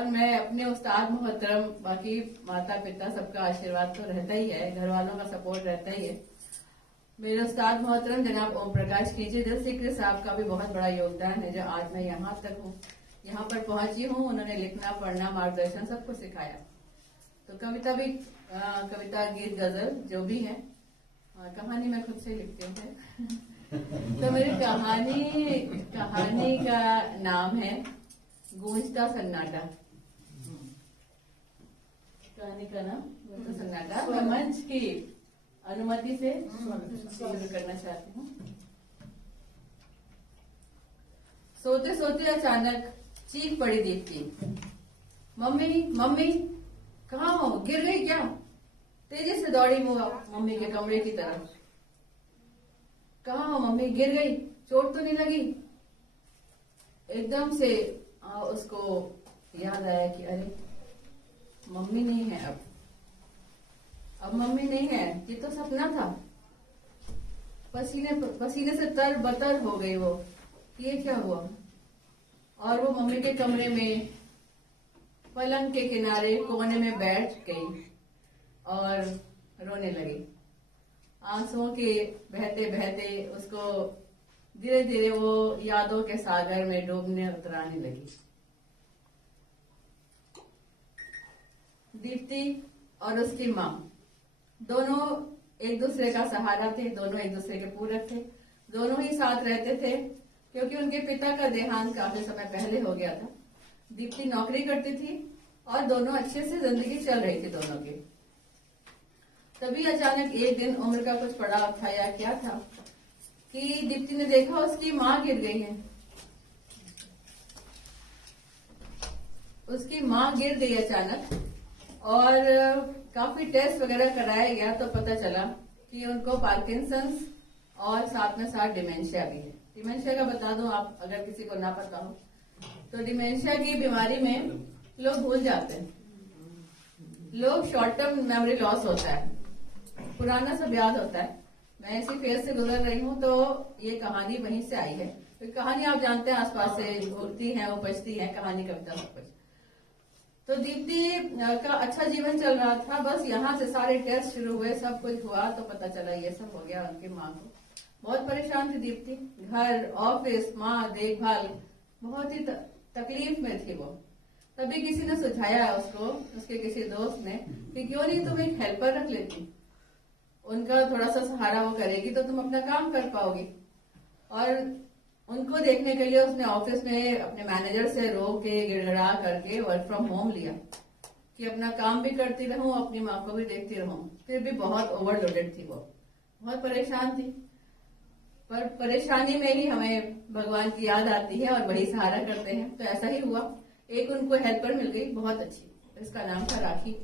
और मैं अपने उस्ताद मोहतरम, बाकी माता पिता सबका आशीर्वाद तो रहता ही है, घर वालों का सपोर्ट रहता ही है। मेरे उस्ताद मोहतरम जनाब ओम प्रकाश कीजिए दिल सीकरी साहब का भी बहुत बड़ा योगदान है जो आज मैं यहाँ तक हूँ, यहाँ पर पहुंची हूँ। उन्होंने लिखना पढ़ना मार्गदर्शन सबको सिखाया। तो कविता भी कविता गीत गजल जो भी है, कहानी मैं खुद से लिखती हूँ। तो मेरी कहानी का नाम है गूंजता सन्नाटा। कहानी का नाम गूंजता सन्नाटा। मैं मंच की अनुमति से शुरू करना चाहती हूँ। सोते सोते अचानक चीख पड़ी दीप्ति, मम्मी मम्मी कहाँ हो, गिर गई क्या? तेजी से दौड़ी वो मम्मी के कमरे की तरफ। कहाँ हो मम्मी, गिर गई, चोट तो नहीं लगी? एकदम से उसको याद आया कि अरे मम्मी नहीं है, अब मम्मी नहीं है, ये तो सपना था। पसीने से तर बतर हो गई वो, ये क्या हुआ? और वो मम्मी के कमरे में पलंग के किनारे कोने में बैठ गई और रोने लगी। आंसुओं के बहते बहते उसको धीरे धीरे वो यादों के सागर में डूबने उतराने लगी। दीप्ति और उसकी माँ दोनों एक दूसरे का सहारा थे, दोनों एक दूसरे के पूरक थे, दोनों ही साथ रहते थे क्योंकि उनके पिता का देहांत काफी समय पहले हो गया था। दीप्ति नौकरी करती थी और दोनों अच्छे से जिंदगी चल रही थी दोनों की। तभी अचानक एक दिन उम्र का कुछ पड़ाव था या क्या था कि दीप्ति ने देखा उसकी माँ गिर गई है। उसकी माँ गिर गई अचानक और काफी टेस्ट वगैरह कराया गया तो पता चला कि उनको पार्किंसंस और साथ में साथ डिमेंशिया भी है। डिमेंशिया का बता दूं आप अगर किसी को ना पता हो तो डिमेंशिया की बीमारी में लोग भूल जाते हैं, लोग शॉर्ट टर्म मेमोरी लॉस होता है, पुराना सब याद होता है। मैं इसी फेज से गुजर रही हूँ तो ये कहानी वहीं से आई है। तो कहानी आप जानते हैं आसपास से उगती है, उपजती है, कहानी कविता सब कुछ। तो दीप्ति का अच्छा जीवन चल रहा था, बस यहाँ से सारे टेस्ट शुरू हुए, सब कुछ हुआ तो पता चला ये सब हो गया उनकी माँ को। बहुत परेशान थी दीप्ति, घर ऑफिस माँ देखभाल, बहुत ही तकलीफ में थी वो। तभी किसी ने सुझाया उसको, उसके किसी दोस्त ने, कि क्यों नहीं तुम एक हेल्पर रख लेती, उनका थोड़ा सा सहारा वो करेगी तो तुम अपना काम कर पाओगी। और उनको देखने के लिए उसने ऑफिस में अपने मैनेजर से रो के गिड़गिड़ा करके वर्क फ्रॉम होम लिया कि अपना काम भी करती रहूं, अपनी माँ को भी देखती रहूं। फिर भी बहुत ओवरलोडेड थी वो, बहुत परेशान थी। पर परेशानी में ही हमें भगवान की याद आती है और बड़ी सहारा करते हैं। तो ऐसा ही हुआ, एक उनको हेल्पर मिल गई बहुत अच्छी, इसका नाम था राखी।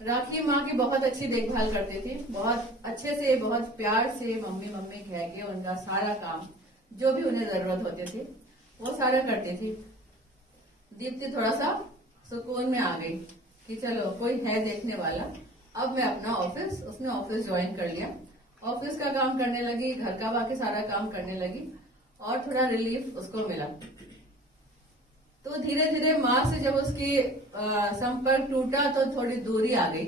राखी माँ की बहुत अच्छी देखभाल करती थी, बहुत अच्छे से बहुत प्यार से मम्मी मम्मी कह के उनका सारा काम जो भी उन्हें जरूरत होती थी वो सारा करती थी। दीप्ति थोड़ा सा सुकून में आ गई कि चलो कोई है देखने वाला, अब मैं अपना ऑफिस, उसने ऑफिस ज्वाइन कर लिया, ऑफिस का काम करने लगी, घर का बाकी सारा काम करने लगी और थोड़ा रिलीफ उसको मिला। तो धीरे धीरे माँ से जब उसकी संपर्क टूटा तो थोड़ी दूरी आ गई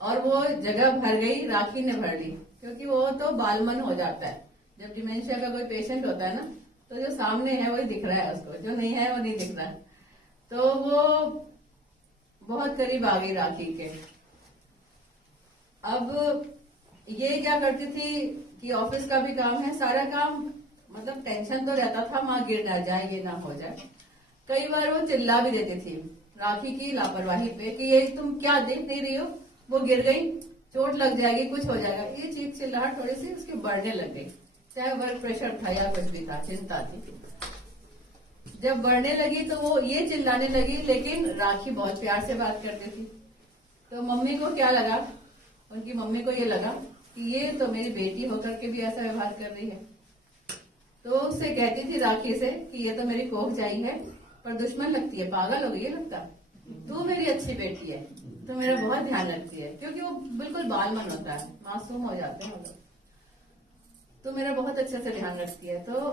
और वो जगह भर गई, राखी ने भर ली। क्योंकि वो तो बालमन हो जाता है, जब डिमेंशिया का कोई पेशेंट होता है ना तो जो सामने है वही दिख रहा है उसको, जो नहीं है वो नहीं दिख रहा। तो वो बहुत करीब आ गई राखी के। अब ये क्या करती थी कि ऑफिस का भी काम है, सारा काम, मतलब टेंशन तो रहता था माँ गिर ना जाए, ये ना हो जाए। कई बार वो चिल्ला भी देती थी राखी की लापरवाही पे कि ये तुम क्या देख नहीं रही हो, वो गिर गई, चोट लग जाएगी, कुछ हो जाएगा। ये चीख चिल्लाहट थोड़ी सी उसकी बढ़ने लग गई, चाहे वर्क प्रेशर था या कुछ भी था, चिंता थी। जब बढ़ने लगी तो वो ये चिल्लाने लगी, लेकिन राखी बहुत प्यार से बात करती थी। तो मम्मी को क्या लगा, उनकी मम्मी को ये लगा कि ये तो मेरी बेटी होकर के भी ऐसा व्यवहार कर रही है। तो उससे कहती थी राखी से कि ये तो मेरी कोख जाई है पर दुश्मन लगती है, पागल हो गई है लगता, तू मेरी अच्छी बेटी है, तो मेरा बहुत ध्यान रखती है। क्योंकि वो बिल्कुल बालमन होता है, मासूम हो जाते हैं वो लोग, तो मेरा बहुत अच्छे से ध्यान रखती है। तो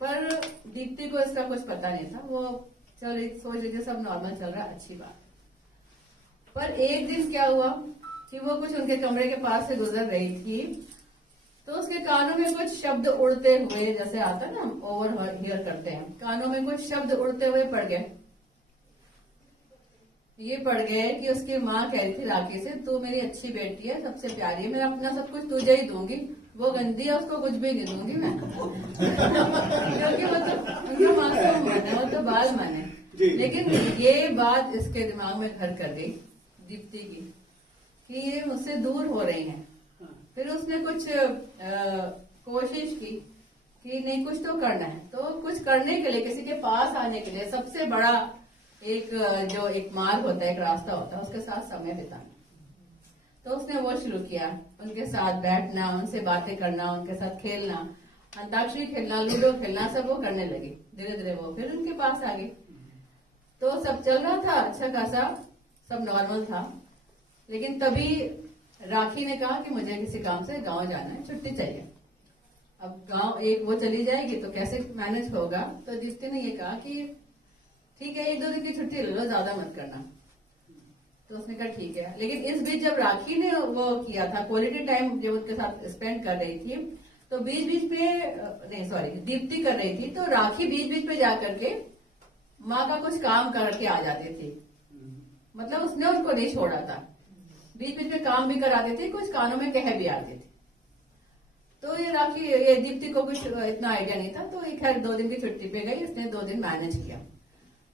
पर दीप्ति को इसका कुछ पता नहीं था, वो चल रही, सोच रही थी सब नॉर्मल चल रहा है, अच्छी बात। पर एक दिन क्या हुआ कि वो कुछ उनके कमरे के पास से गुजर रही थी, तो उसके कानों में कुछ शब्द उड़ते हुए, जैसे आता है ना ओवर हियर करते हैं, कानों में कुछ शब्द उड़ते हुए पड़ गए। ये पड़ गए कि उसकी माँ कह रही थी राखी से, तू मेरी अच्छी बेटी है, सबसे प्यारी है, मैं अपना सब कुछ तुझे ही दूंगी, वो गंदी है उसको कुछ भी नहीं दूंगी मैं। क्योंकि वो तो उनका मासूम मन है, वो तो बाल मन है। लेकिन ये बात इसके दिमाग में घर कर गई दीप्ति की कि ये मुझसे दूर हो रही हैं। फिर उसने कुछ कोशिश की कि नहीं कुछ तो करना है, तो कुछ करने के लिए, किसी के पास आने के लिए, सबसे बड़ा एक जो एक मार्ग होता है, एक रास्ता होता है, उसके साथ समय बिताना। तो उसने वो शुरू किया, उनके साथ बैठना, उनसे बातें करना, उनके साथ खेलना, अंताक्षरी खेलना, लूडो खेलना, सब वो करने लगी। धीरे धीरे वो फिर उनके पास आ गई। तो सब चल रहा था अच्छा खासा, सब नॉर्मल था। लेकिन तभी राखी ने कहा कि मुझे किसी काम से गांव जाना है, छुट्टी चाहिए। अब गांव एक वो चली जाएगी तो कैसे मैनेज होगा। तो दीप्ति ने ये कहा कि ठीक है, 1-2 दिन की छुट्टी ले लो, ज्यादा मत करना। तो उसने कहा ठीक है। लेकिन इस बीच जब राखी ने वो किया था, क्वालिटी टाइम जब उनके साथ स्पेंड कर रही थी, तो बीच बीच में, नहीं सॉरी, दीप्ति कर रही थी, तो राखी बीच बीच में जाकर के माँ का कुछ काम करके आ जाती थी। मतलब उसने उनको नहीं छोड़ा था, बीच बीच में काम भी कराती थी, कुछ कानों में कह भी आती थी। तो ये दीप्ति को कुछ इतना आइडिया नहीं था, तो ये खैर 2 दिन की छुट्टी पे गई, उसने 2 दिन मैनेज किया।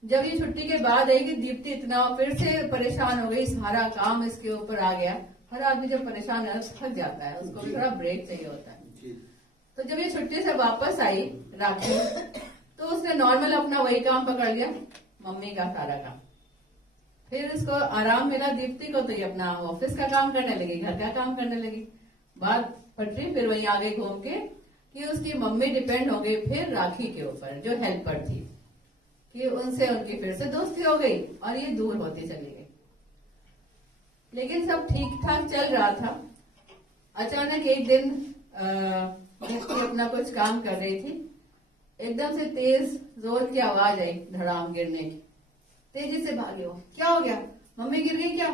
जब ये छुट्टी के बाद आई कि दीप्ति इतना फिर से परेशान हो गई, सारा काम इसके ऊपर आ गया। हर आदमी जब परेशान है थक जाता है, उसको भी थोड़ा ब्रेक चाहिए होता है। तो जब ये छुट्टी से वापस आई राखी, तो उसने नॉर्मल अपना वही काम पकड़ लिया, मम्मी का सारा काम। फिर उसको आराम मिला दीप्ति को, तो ये अपना ऑफिस का काम करने लगी, घर का काम करने लगी। बात पटरी फिर वही आ गई घूम के कि उसकी मम्मी डिपेंड हो गई फिर राखी के ऊपर, जो हेल्पर थी, कि उनसे उनकी फिर से दोस्ती हो गई और ये दूर होती चली गई। लेकिन सब ठीक ठाक चल रहा था। अचानक एक दिन दीप्ति अपना कुछ काम कर रही थी, एकदम से तेज जोर की आवाज आई, धड़ाम गिरने की। तेजी से भागी हो, क्या हो गया, मम्मी गिर गई क्या?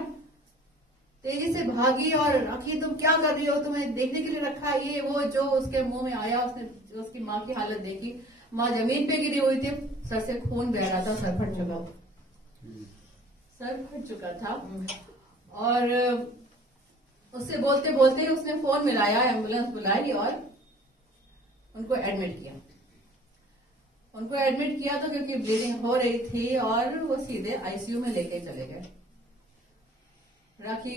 तेजी से भागी और राखी तुम क्या कर रही हो, तुम्हें देखने के लिए रखा है ये वो। जो उसके मुंह में आया, उसने उसकी माँ की हालत देखी, माँ जमीन पे गिरी हुई थी, सर से खून बह रहा था, सर फट चुका था। और उससे बोलते बोलते ही उसने फोन मिलाया, एम्बुलेंस बुलाई और उनको एडमिट किया। तो क्योंकि ब्लीडिंग हो रही थी और वो सीधे आईसीयू में लेके चले गए। राखी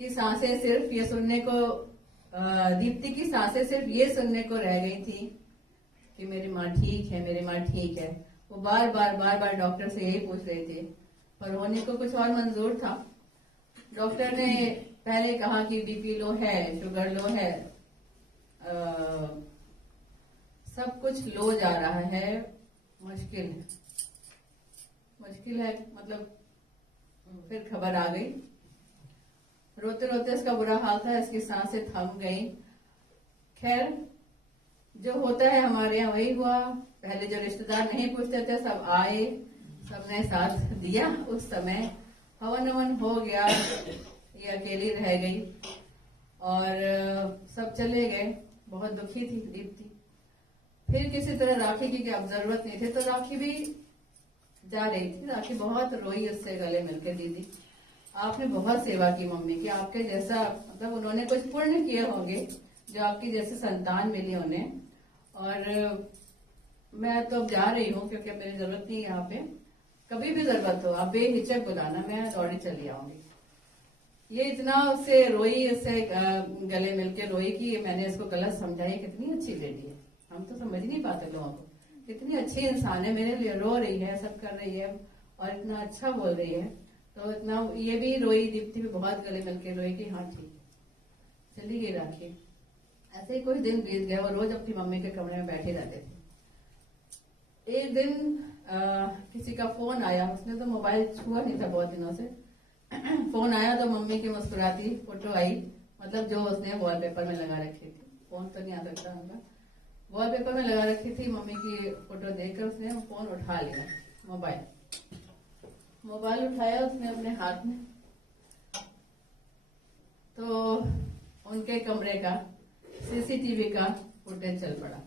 की सांसें सिर्फ ये सुनने को, दीप्ति की सांसें सिर्फ ये सुनने को रह गई थी कि मेरी माँ ठीक है, मेरी माँ ठीक है। वो बार बार डॉक्टर से यही पूछ रहे थे, पर होने को कुछ और मंजूर था। डॉक्टर ने पहले कहा कि बीपी लो है, शुगर लो है, सब कुछ लो जा रहा है, मुश्किल है। मतलब फिर खबर आ गई, रोते रोते इसका बुरा हाल था, इसकी सांसें थम गई। खैर जो होता है हमारे यहाँ वही हुआ। पहले जो रिश्तेदार नहीं पूछते थे सब आए, सबने साथ दिया। उस समय हवन हो गया, ये अकेली रह गई और सब चले गए। बहुत दुखी थी दीप्ति। फिर किसी तरह राखी की अब जरूरत नहीं थी, तो राखी भी जा रही थी। राखी बहुत रोई, उससे गले मिलकर, दीदी आपने बहुत सेवा की मम्मी की, आपके जैसा, मतलब उन्होंने कुछ पुण्य किए होंगे जो आपकी जैसे संतान मिली उन्हें। और मैं तो अब जा रही हूँ क्योंकि मेरी जरूरत नहीं है यहाँ पे, कभी भी जरूरत हो आप बेहिचक बुलाना, मैं दौड़ी चली आऊंगी। ये इतना उससे रोई, उससे गले मिलके रोई कि मैंने इसको गलत समझा। कितनी अच्छी बेटी है, हम तो समझ नहीं पाते लोगों को, कितनी अच्छी इंसान है, मेरे लिए रो रही है, सब कर रही है और इतना अच्छा बोल रही है। तो इतना ये भी रोई, दीप्ति भी बहुत गले मिलके रोई कि हाँ ठीक है। चली गई राखी। ऐसे ही कुछ दिन बीत गए, वो रोज अपनी मम्मी के कमरे में बैठे रहते थे। एक दिन किसी का फोन आया, उसने तो मोबाइल छुआ नहीं था बहुत दिनों से। फोन आया तो मम्मी की मुस्कुराती फोटो आई, मतलब जो उसने वॉलपेपर में लगा रखी थी। फोन तो नहीं आ सकता उनका, वॉलपेपर में लगा रखी थी मम्मी की फोटो देखकर उसने फोन उठा लिया। मोबाइल उठाया उसने अपने हाथ में, तो उनके कमरे का सीसीटीवी का फुटेज चल पड़ा।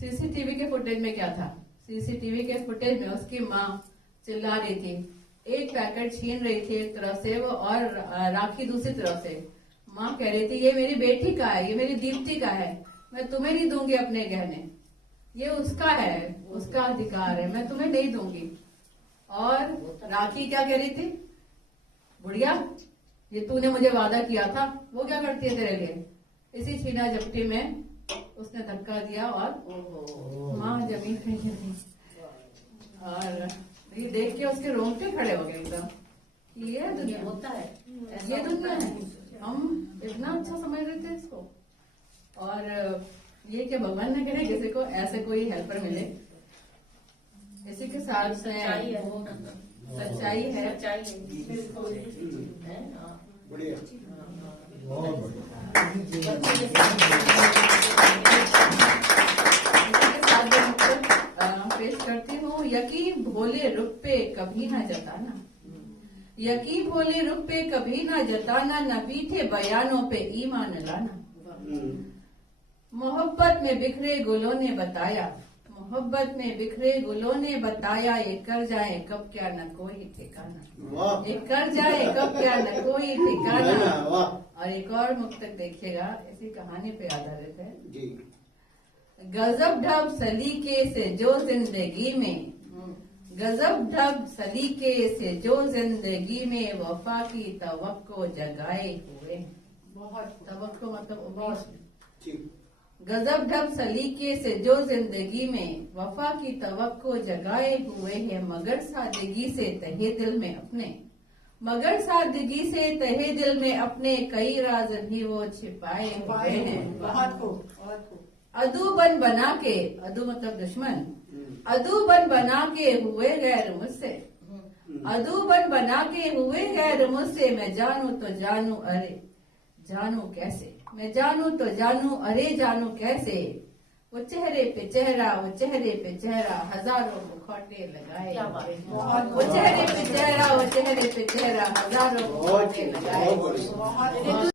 सीसीटीवी के फुटेज में क्या था? सीसीटीवी के फुटेज में उसकी माँ चिल्ला रही थी, एक पैकेट छीन रही थी एक तरफ से वो और राखी दूसरी तरफ से। माँ कह रही थी ये मेरी बेटी का है, ये मेरी दीप्ति का है, मैं तुम्हें नहीं दूंगी अपने गहने, ये उसका है, उसका अधिकार है, मैं तुम्हें नहीं दूंगी। और राखी क्या कह रही थी? बुढ़िया, ये तूने मुझे वादा किया था, वो क्या करती है तेरे लिए? इसी छीना झपटी में उसने धक्का दिया और माँ जमीन पे गिर गई। और ये देख के उसके रोंगटे खड़े हो गए एकदम। ये दुनिया होता है, ये दुनिया है। हम इतना अच्छा समझ रहे थे इसको। और ये क्या भगवान ने करे किसी को ऐसे कोई हेल्पर मिले। इसी के साथ सच्चाई है, सच्चाई है। बढ़िया, पेश करती हूँ, यकीन भोले रुख पे कभी ना जताना, यकीन भोले रुख पे कभी ना जताना, न मीठे बयानों पे ईमान लाना। मोहब्बत में बिखरे गुलों ने बताया, मोहब्बत में बिखरे गुलों ने बताया, ये कर जाए कब क्या न कोई ठिकाना, ये कर जाए कब क्या न कोई ठिकाना। और एक और मुक्तक देखिएगा, इसी कहानी पे आधारित है। गजब ढब सलीके से जो जिंदगी में, गजब ढब सलीके से जो जिंदगी में, वफा की तवक्को जगाए हुए। बहुत तवक्को मतलब बहुत। गजब ढब सलीके से जो जिंदगी में, वफा की तवक्को जगाए हुए हैं, मगर सादगी से तहे दिल में अपने, मगर सादगी से तहे दिल में अपने, कई राज भी वो छिपाए हुए हैं। बहुत खूब। अदू बन बना के, अदू मतलब दुश्मन, अदू बन बना के हुए गैर मुझसे, अदू बन बना के हुए गैर मुझसे, मैं जानू तो जानू अरे जानू कैसे, मैं जानू तो जानू अरे जानू कैसे, वो चेहरे पे चेहरा, वो चेहरे पे चेहरा, हजारों मुखौटे लगाए, वो चेहरे पे चेहरा, वो चेहरे पे चेहरा, हजारों मुखौटे लगाए।